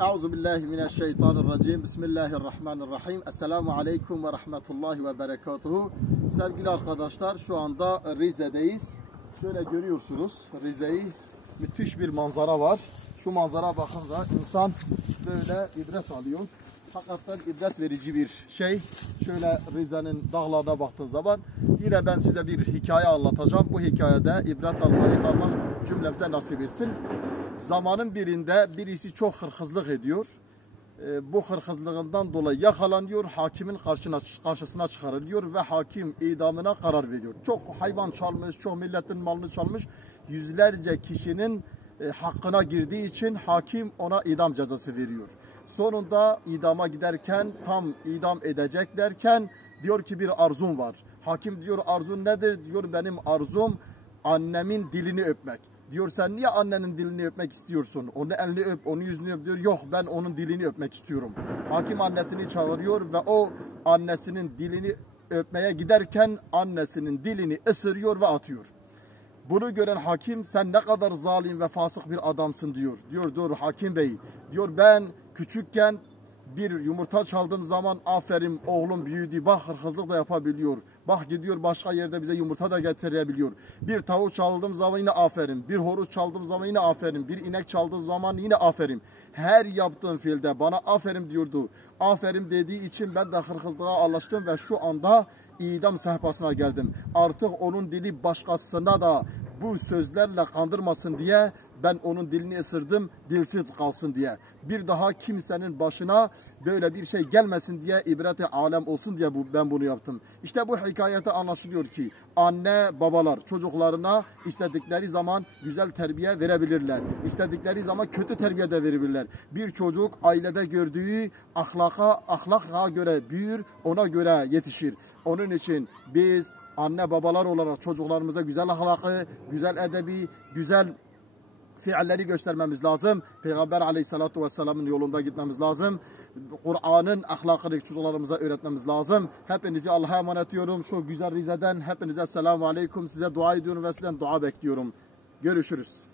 Euzubillahimineşşeytanirracim. Bismillahirrahmanirrahim. Esselamu aleyküm ve rahmetullahi ve berekatuhu. Sevgili arkadaşlar, şu anda Rize'deyiz. Şöyle görüyorsunuz Rize'yi. Müthiş bir manzara var. Şu manzara bakınca insan böyle ibret alıyor. Hakikaten ibret verici bir şey. Şöyle Rize'nin dağlarına baktığın zaman yine ben size bir hikaye anlatacağım. Bu hikayede ibret almayı Allah cümlemize nasip etsin. Zamanın birinde birisi çok hırkızlık ediyor. Bu hırkızlığından dolayı yakalanıyor, hakimin karşısına çıkarılıyor ve hakim idamına karar veriyor. Çok hayvan çalmış, çok milletin malını çalmış, yüzlerce kişinin hakkına girdiği için hakim ona idam cezası veriyor. Sonunda idama giderken, tam idam edecek derken diyor ki bir arzum var. Hakim diyor arzun nedir? Diyor benim arzum annemin dilini öpmek. Diyor sen niye annenin dilini öpmek istiyorsun? Onun elini öp, onun yüzünü öp diyor. Yok ben onun dilini öpmek istiyorum. Hakim annesini çağırıyor ve o annesinin dilini öpmeye giderken annesinin dilini ısırıyor ve atıyor. Bunu gören hakim sen ne kadar zalim ve fasık bir adamsın diyor. Diyor hakim bey. Diyor ben küçükken bir yumurta çaldığım zaman aferin oğlum büyüdü. Bak hırsızlık da yapabiliyor. Bak gidiyor başka yerde bize yumurta da getirebiliyor. Bir tavuk çaldığım zaman yine aferin. Bir horoz çaldığım zaman yine aferin. Bir inek çaldığım zaman yine aferin. Her yaptığım fiilde bana aferin diyordu. Aferin dediği için ben de hırsızlığa alıştım ve şu anda idam sehpasına geldim. Artık onun dili başkasına da bu sözlerle kandırmasın diye ben onun dilini ısırdım, dilsiz kalsın diye. Bir daha kimsenin başına böyle bir şey gelmesin diye, ibreti alem olsun diye ben bunu yaptım. İşte bu hikayete anlaşılıyor ki anne babalar çocuklarına istedikleri zaman güzel terbiye verebilirler. İstedikleri zaman kötü terbiye de verebilirler. Bir çocuk ailede gördüğü ahlaka göre büyür, ona göre yetişir. Onun için biz anne babalar olarak çocuklarımıza güzel ahlakı, güzel edebi, güzel fiilleri göstermemiz lazım. Peygamber aleyhissalatu vesselamın yolunda gitmemiz lazım. Kur'an'ın ahlakını çocuklarımıza öğretmemiz lazım. Hepinizi Allah'a emanet ediyorum. Şu güzel Rize'den hepinize selamun aleyküm. Size dua ediyorum ve sizden dua bekliyorum. Görüşürüz.